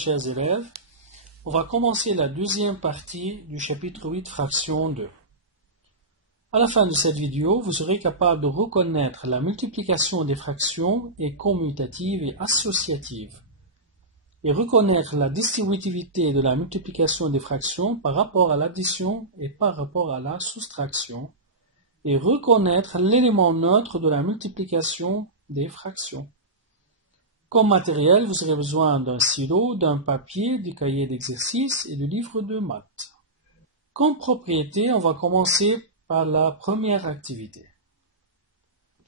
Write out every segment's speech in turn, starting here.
chers élèves, on va commencer la deuxième partie du chapitre 8, fraction 2. À la fin de cette vidéo, vous serez capable de reconnaître la multiplication des fractions est commutative et associative, et reconnaître la distributivité de la multiplication des fractions par rapport à l'addition et par rapport à la soustraction, et reconnaître l'élément neutre de la multiplication des fractions. Comme matériel, vous aurez besoin d'un stylo, d'un papier, du cahier d'exercice et du livre de maths. Comme propriété, on va commencer par la première activité.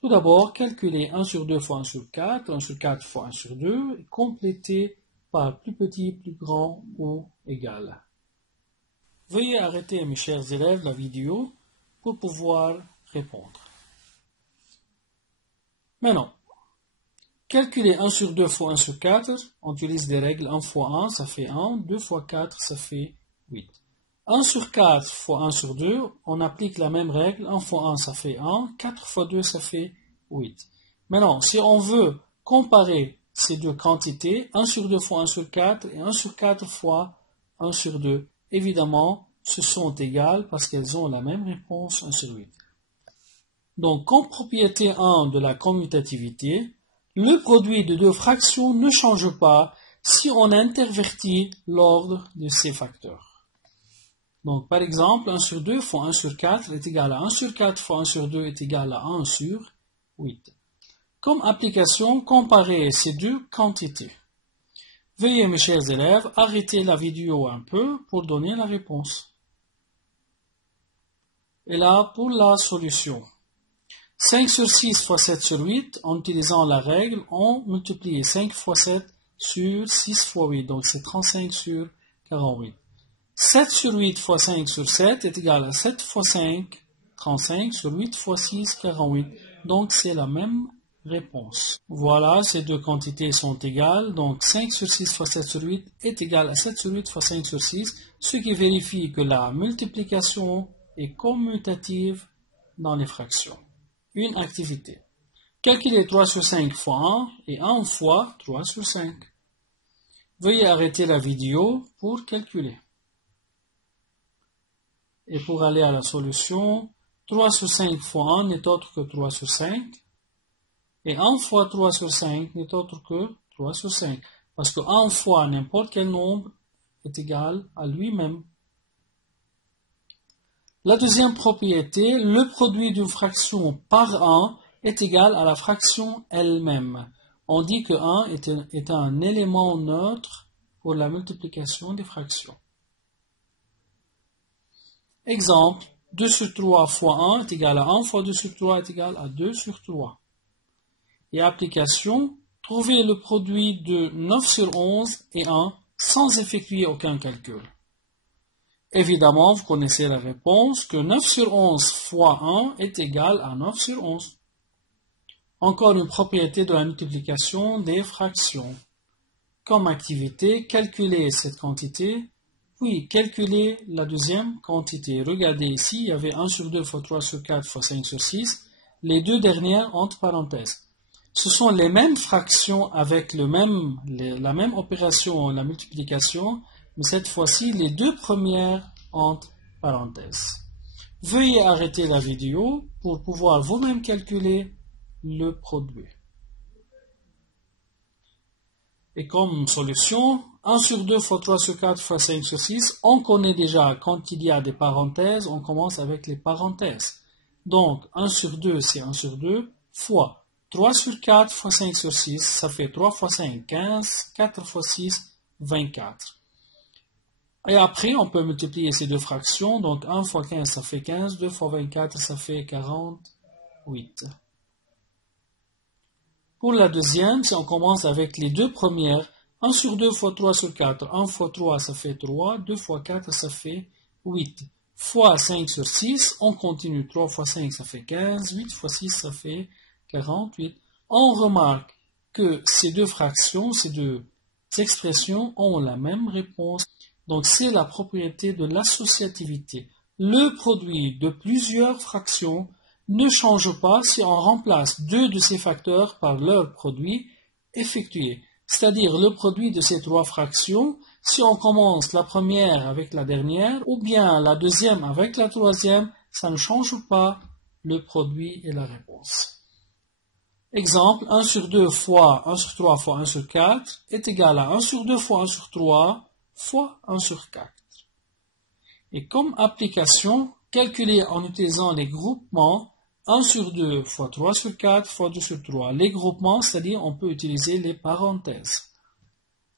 Tout d'abord, calculer 1 sur 2 fois 1 sur 4, 1 sur 4 fois 1 sur 2, et compléter par plus petit, plus grand ou égal. Veuillez arrêter, mes chers élèves, la vidéo pour pouvoir répondre. Maintenant, calculer 1 sur 2 fois 1 sur 4, on utilise des règles 1 fois 1, ça fait 1, 2 fois 4, ça fait 8. 1 sur 4 fois 1 sur 2, on applique la même règle, 1 fois 1, ça fait 1, 4 fois 2, ça fait 8. Maintenant, si on veut comparer ces deux quantités, 1 sur 2 fois 1 sur 4 et 1 sur 4 fois 1 sur 2, évidemment, ce sont égales parce qu'elles ont la même réponse 1 sur 8. Donc, comme propriété 1 de la commutativité, le produit de deux fractions ne change pas si on intervertit l'ordre de ces facteurs. Donc, par exemple, 1 sur 2 fois 1 sur 4 est égal à 1 sur 4 fois 1 sur 2 est égal à 1 sur 8. Comme application, comparez ces deux quantités. Veuillez, mes chers élèves, arrêter la vidéo un peu pour donner la réponse. Et là, pour la solution. 5 sur 6 fois 7 sur 8, en utilisant la règle, on multiplie 5 fois 7 sur 6 fois 8, donc c'est 35 sur 48. 7 sur 8 fois 5 sur 7 est égal à 7 fois 5, 35 sur 8 fois 6, 48. Donc c'est la même réponse. Voilà, ces deux quantités sont égales, donc 5 sur 6 fois 7 sur 8 est égal à 7 sur 8 fois 5 sur 6, ce qui vérifie que la multiplication est commutative dans les fractions. Une activité. Calculer 3 sur 5 fois 1 et 1 fois 3 sur 5. Veuillez arrêter la vidéo pour calculer. Et pour aller à la solution, 3 sur 5 fois 1 n'est autre que 3 sur 5. Et 1 fois 3 sur 5 n'est autre que 3 sur 5. Parce que 1 fois n'importe quel nombre est égal à lui-même. La deuxième propriété, le produit d'une fraction par 1 est égal à la fraction elle-même. On dit que 1 est un élément neutre pour la multiplication des fractions. Exemple, 2 sur 3 fois 1 est égal à 1 fois 2 sur 3 est égal à 2 sur 3. Et application, trouver le produit de 9 sur 11 et 1 sans effectuer aucun calcul. Évidemment, vous connaissez la réponse que 9 sur 11 fois 1 est égal à 9 sur 11. Encore une propriété de la multiplication des fractions. Comme activité, calculer cette quantité, puis calculer la deuxième quantité. Regardez ici, il y avait 1 sur 2 fois 3 sur 4 fois 5 sur 6. Les deux dernières entre parenthèses. Ce sont les mêmes fractions avec la même opération, la multiplication, mais cette fois-ci, les deux premières entre parenthèses. Veuillez arrêter la vidéo pour pouvoir vous-même calculer le produit. Et comme solution, 1 sur 2 fois 3 sur 4 fois 5 sur 6, on connaît déjà quand il y a des parenthèses, on commence avec les parenthèses. Donc, 1 sur 2, c'est 1 sur 2, fois 3 sur 4 fois 5 sur 6, ça fait 3 fois 5, 15, 4 fois 6, 24. Et après, on peut multiplier ces deux fractions. Donc, 1 fois 15, ça fait 15. 2 fois 24, ça fait 48. Pour la deuxième, si on commence avec les deux premières, 1 sur 2 fois 3 sur 4. 1 fois 3, ça fait 3. 2 fois 4, ça fait 8. Fois 5 sur 6, on continue. 3 fois 5, ça fait 15. 8 fois 6, ça fait 48. On remarque que ces deux fractions, ces deux expressions ont la même réponse. Donc, c'est la propriété de l'associativité. Le produit de plusieurs fractions ne change pas si on remplace deux de ces facteurs par leur produit effectué. c'est-à-dire le produit de ces trois fractions, si on commence la première avec la dernière, ou bien la deuxième avec la troisième, ça ne change pas le produit et la réponse. Exemple, 1 sur 2 fois 1 sur 3 fois 1 sur 4 est égal à 1 sur 2 fois 1 sur 3 fois 1 sur 4. Et comme application, calculer en utilisant les groupements 1 sur 2 fois 3 sur 4 fois 2 sur 3. Les groupements, c'est-à-dire on peut utiliser les parenthèses.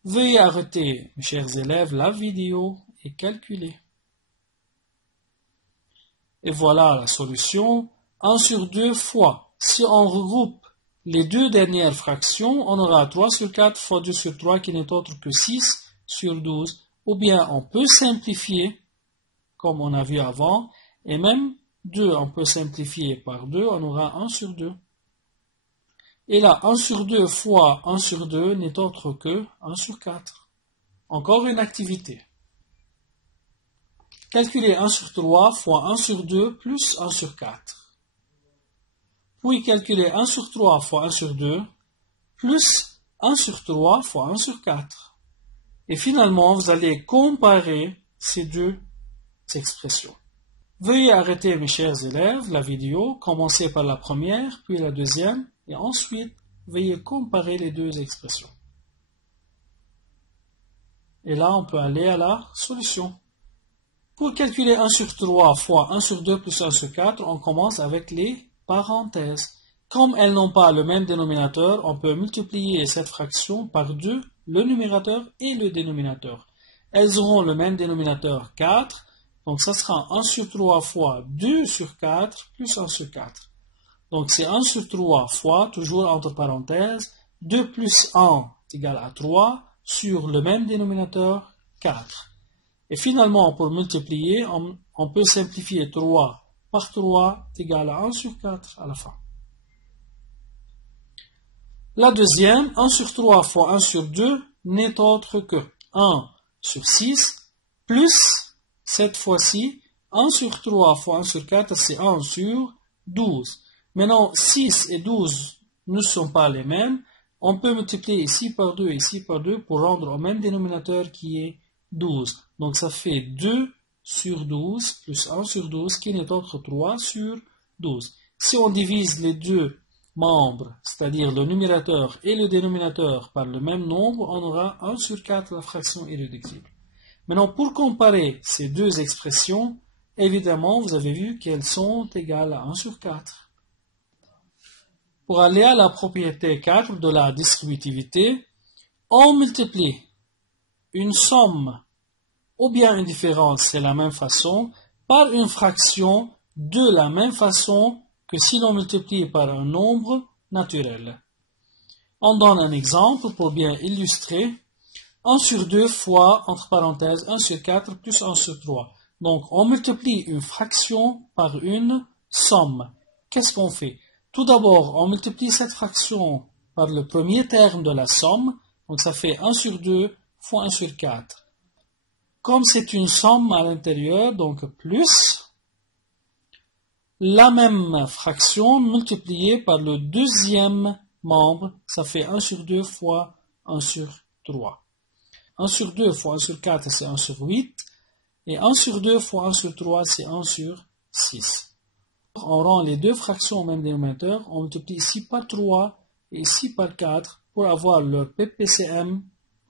Veuillez arrêter, mes chers élèves, la vidéo et calculer. Et voilà la solution. 1 sur 2 fois. Si on regroupe les deux dernières fractions, on aura 3 sur 4 fois 2 sur 3 qui n'est autre que 6 sur 12. Ou bien on peut simplifier, comme on a vu avant, et même 2, on peut simplifier par 2, on aura 1 sur 2. Et là, 1 sur 2 fois 1 sur 2 n'est autre que 1 sur 4. Encore une activité. Calculer 1 sur 3 fois 1 sur 2 plus 1 sur 4. Puis calculer 1 sur 3 fois 1 sur 2 plus 1 sur 3 fois 1 sur 4. Et finalement, vous allez comparer ces deux expressions. Veuillez arrêter, mes chers élèves, la vidéo, commencez par la première, puis la deuxième, et ensuite, veuillez comparer les deux expressions. Et là, on peut aller à la solution. Pour calculer 1 sur 3 fois 1 sur 2 plus 1 sur 4, on commence avec les parenthèses. Comme elles n'ont pas le même dénominateur, on peut multiplier cette fraction par 2, le numérateur et le dénominateur. Elles auront le même dénominateur 4, donc ça sera 1 sur 3 fois 2 sur 4 plus 1 sur 4. Donc c'est 1 sur 3 fois, toujours entre parenthèses, 2 plus 1 est égal à 3 sur le même dénominateur 4. Et finalement, pour multiplier, on peut simplifier 3 par 3 est égal à 1 sur 4 à la fin. La deuxième, 1 sur 3 fois 1 sur 2 n'est autre que 1 sur 6 plus, cette fois-ci, 1 sur 3 fois 1 sur 4, c'est 1 sur 12. Maintenant, 6 et 12 ne sont pas les mêmes. On peut multiplier ici par 2 et ici par 2 pour rendre au même dénominateur qui est 12. Donc ça fait 2 sur 12 plus 1 sur 12 qui n'est autre que 3 sur 12. Si on divise les deux membres, c'est-à-dire le numérateur et le dénominateur par le même nombre, on aura 1 sur 4, la fraction irréductible. Maintenant, pour comparer ces deux expressions, évidemment, vous avez vu qu'elles sont égales à 1 sur 4. Pour aller à la propriété 4 de la distributivité, on multiplie une somme ou bien une différence, c'est la même façon, par une fraction de la même façon que si l'on multiplie par un nombre naturel. On donne un exemple pour bien illustrer. 1 sur 2 fois, entre parenthèses, 1 sur 4 plus 1 sur 3. Donc, on multiplie une fraction par une somme. Qu'est-ce qu'on fait? Tout d'abord, on multiplie cette fraction par le premier terme de la somme. Donc, ça fait 1 sur 2 fois 1 sur 4. Comme c'est une somme à l'intérieur, donc plus la même fraction multipliée par le deuxième membre, ça fait 1 sur 2 fois 1 sur 3. 1 sur 2 fois 1 sur 4, c'est 1 sur 8. Et 1 sur 2 fois 1 sur 3, c'est 1 sur 6. On rend les deux fractions au même dénominateur. On multiplie ici par 3 et ici par 4 pour avoir le PPCM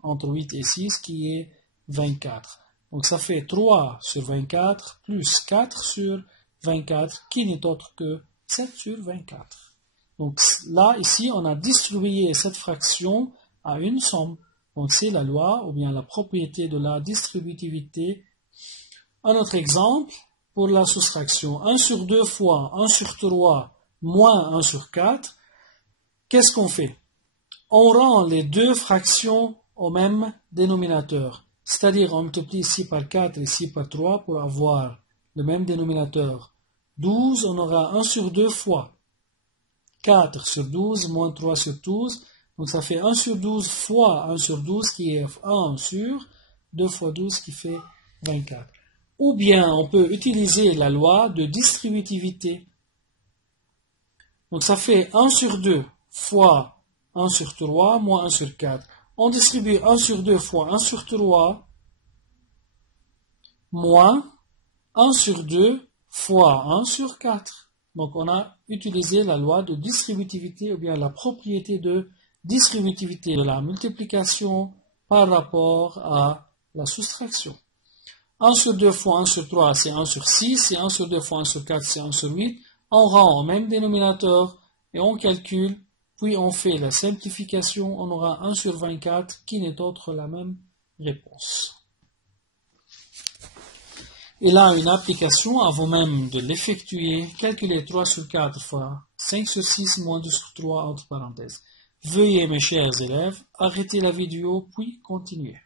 entre 8 et 6 qui est 24. Donc ça fait 3 sur 24 plus 4 sur 24 qui n'est autre que 7 sur 24. Donc là, ici, on a distribué cette fraction à une somme. Donc c'est la loi ou bien la propriété de la distributivité. Un autre exemple pour la soustraction. 1 sur 2 fois 1 sur 3 moins 1 sur 4. Qu'est-ce qu'on fait? On rend les deux fractions au même dénominateur. C'est-à-dire on multiplie ici par 4 et ici par 3 pour avoir le même dénominateur. 12, on aura 1 sur 2 fois 4 sur 12 moins 3 sur 12. Donc ça fait 1 sur 12 fois 1 sur 12 qui est 1 sur 2 fois 12 qui fait 24. Ou bien on peut utiliser la loi de distributivité. Donc ça fait 1 sur 2 fois 1 sur 3 moins 1 sur 4. On distribue 1 sur 2 fois 1 sur 3 moins 1 sur 2 fois 1 sur 4. Donc on a utilisé la loi de distributivité ou bien la propriété de distributivité de la multiplication par rapport à la soustraction. 1 sur 2 fois 1 sur 3 c'est 1 sur 6 et 1 sur 2 fois 1 sur 4 c'est 1 sur 8. On rend au même dénominateur et on calcule, puis on fait la simplification, on aura 1 sur 24 qui n'est autre la même réponse. Et là, une application, avant même de l'effectuer, calculez 3 sur 4 fois 5 sur 6 moins 2 sur 3 entre parenthèses. Veuillez, mes chers élèves, arrêter la vidéo, puis continuer.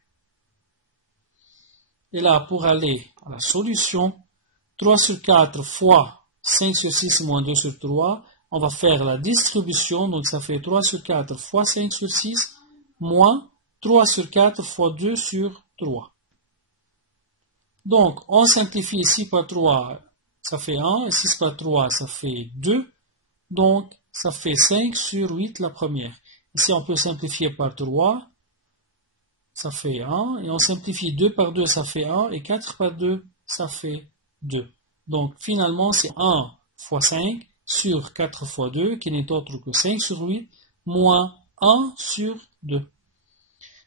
Et là, pour aller à la solution, 3 sur 4 fois 5 sur 6 moins 2 sur 3, on va faire la distribution, donc ça fait 3 sur 4 fois 5 sur 6 moins 3 sur 4 fois 2 sur 3. Donc, on simplifie ici par 3, ça fait 1, et 6 par 3, ça fait 2. Donc, ça fait 5 sur 8 la première. Ici, on peut simplifier par 3, ça fait 1, et on simplifie 2 par 2, ça fait 1, et 4 par 2, ça fait 2. Donc, finalement, c'est 1 fois 5 sur 4 fois 2, qui n'est autre que 5 sur 8, moins 1 sur 2.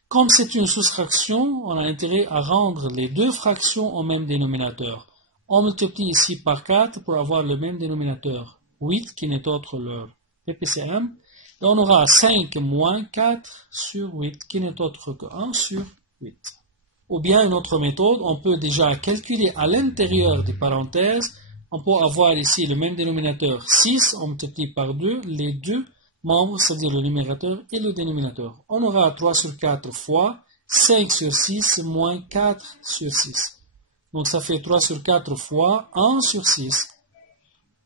Comme c'est une soustraction, on a intérêt à rendre les deux fractions au même dénominateur. On multiplie ici par 4 pour avoir le même dénominateur, 8, qui n'est autre leur PPCM. Et on aura 5 moins 4 sur 8, qui n'est autre que 1 sur 8. Ou bien une autre méthode, on peut déjà calculer à l'intérieur des parenthèses. On peut avoir ici le même dénominateur 6, on multiplie par 2, les deux membres, c'est-à-dire le numérateur et le dénominateur. On aura 3 sur 4 fois 5 sur 6 moins 4 sur 6. Donc ça fait 3 sur 4 fois 1 sur 6.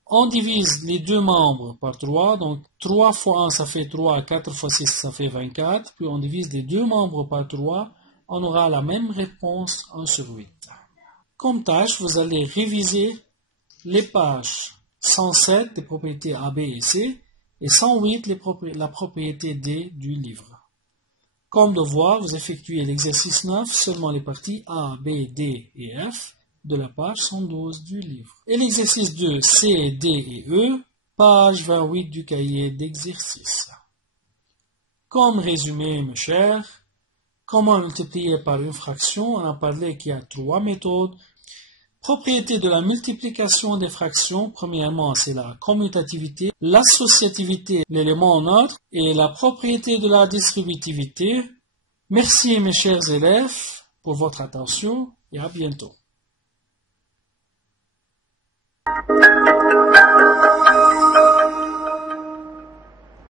On divise les deux membres par 3, donc 3 fois 1 ça fait 3, 4 fois 6 ça fait 24, puis on divise les deux membres par 3, on aura la même réponse 1 sur 8. Comme tâche, vous allez réviser les pages 107 des propriétés A, B et C, et 108 la propriété D du livre. Comme devoir, vous effectuez l'exercice 9, seulement les parties A, B, D et F de la page 112 du livre. Et l'exercice 2, C, D et E, page 28 du cahier d'exercice. Comme résumé, mes chers, comment multiplier par une fraction? On a parlé qu'il y a 3 méthodes. Propriété de la multiplication des fractions, premièrement, c'est la commutativité, l'associativité, l'élément neutre, et la propriété de la distributivité. Merci, mes chers élèves, pour votre attention et à bientôt.